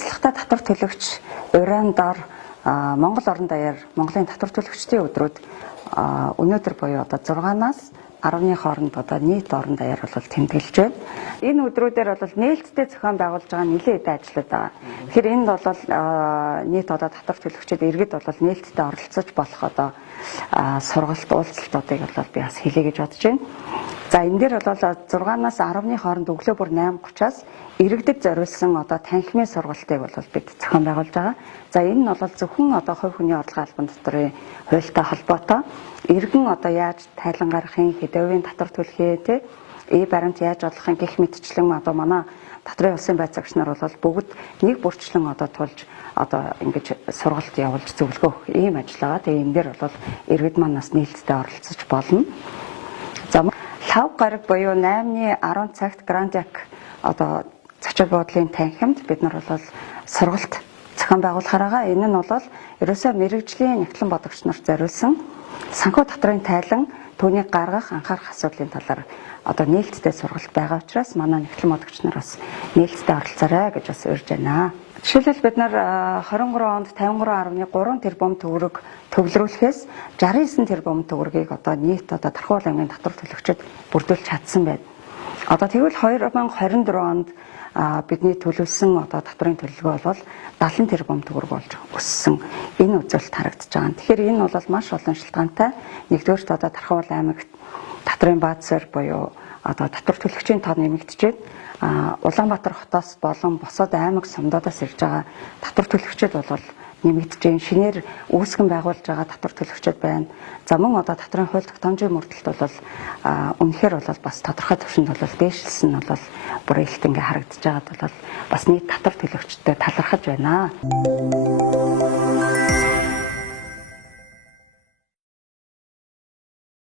Онцлогтой татвар төлөгч уран дор Монгол орон даяар Монголын татвар төлөгчдийн өдрүүд өнөөдөр буюу одоо 6-наас 10-ны хооронд одоо нийт орон даяар бол тэмдэглэж байна. Энэ өдрүүдээр бол нээлттэй зохион байгуулж байгаа нэлээд ажлууд байгаа. Тэгэхээр энд бол нийт одоо татвар төлөгчид иргэд бол нээлттэй оролцож болох одоо сургалт уулзалтуудыг бол би бас хэлье гэж бодож байна. За энэ дээр бол 6-наас 10-ны хооронд өглөө бүр 8:30-аас иргэдэд зориулсан одоо танхимын сургалтыг бол бид зохион байгуулж байгаа. За энэ нь бол зөвхөн одоо хувь хүний орлогын албан татврын хуультай холбоотой иргэн одоо яаж тайлан гаргахын, хэдэн татвар төлөхээ, баримт яаж олохын гэх мэтчлэн одоо манай татрын улсын байцаагч нар бол бүгд нэг бүрчлэн одоо тулж одоо ингэж сургалт явуулж зөвлөгөө ийм ажил байгаа. Тэгээ энэ дээр бол иргэд маань бас нээлттэй оролцож болно. За лав гараг буюу 8-ны 10 цагт Гранд Як одоо зочид буудлын танхимд бид нар бол сургалт зохион байгуулахаар байгаа. Энэ нь бол ерөөсөө мэрэгжлийн нэгтлэн бодогч нарт зориулсан санхүү татрын тайлан түүнийг гаргах анхаарах асуудлын талаар одоо нээлттэй сургалт байгаа учраас манай нэгтлэн бодогч нар бас нээлттэй оролцоорой гэж бас урьж байна. Жишээлбэл бид нар 23 онд 53.3 тэрбум төгрөг төвлөрүүлэхээс 69 тэрбум төгрөгийг одоо нийт одоо Тархуул аймгийн татвар төлөгчид бүрдүүлж чадсан байна. Одоо тэгвэл 2024 онд бидний төлөвлөсөн одоо татврын төлөлгөө бол 70 тэрбум төгрөг болж өссөн. Энэ үзүүлэлт харагдаж байгаа. Тэгэхээр энэ бол маш олон шалтгаантай. Нэгдүгээрт одоо Тархуул аймагт татрын баазар буюу одоо татвар төлөгчийн тоо нэмэгдэжээд Улаанбаатар хотоос болон босоод аймаг сумдуудаас ирж байгаа татвар төлөгчид бол нэмэгдэж, шинээр үүсгэн байгуулж байгаа татвар төлөгчид байна. За мөн одоо татрын хууль тогтоомжийн мөрдөлт бол үнэхээр бол бас тодорхой түвшинд бол дээшилсэн нь бол бүр ихт ингээ харагдаж байгаад бол бас нийт татвар төлөгчдөд талархаж байна.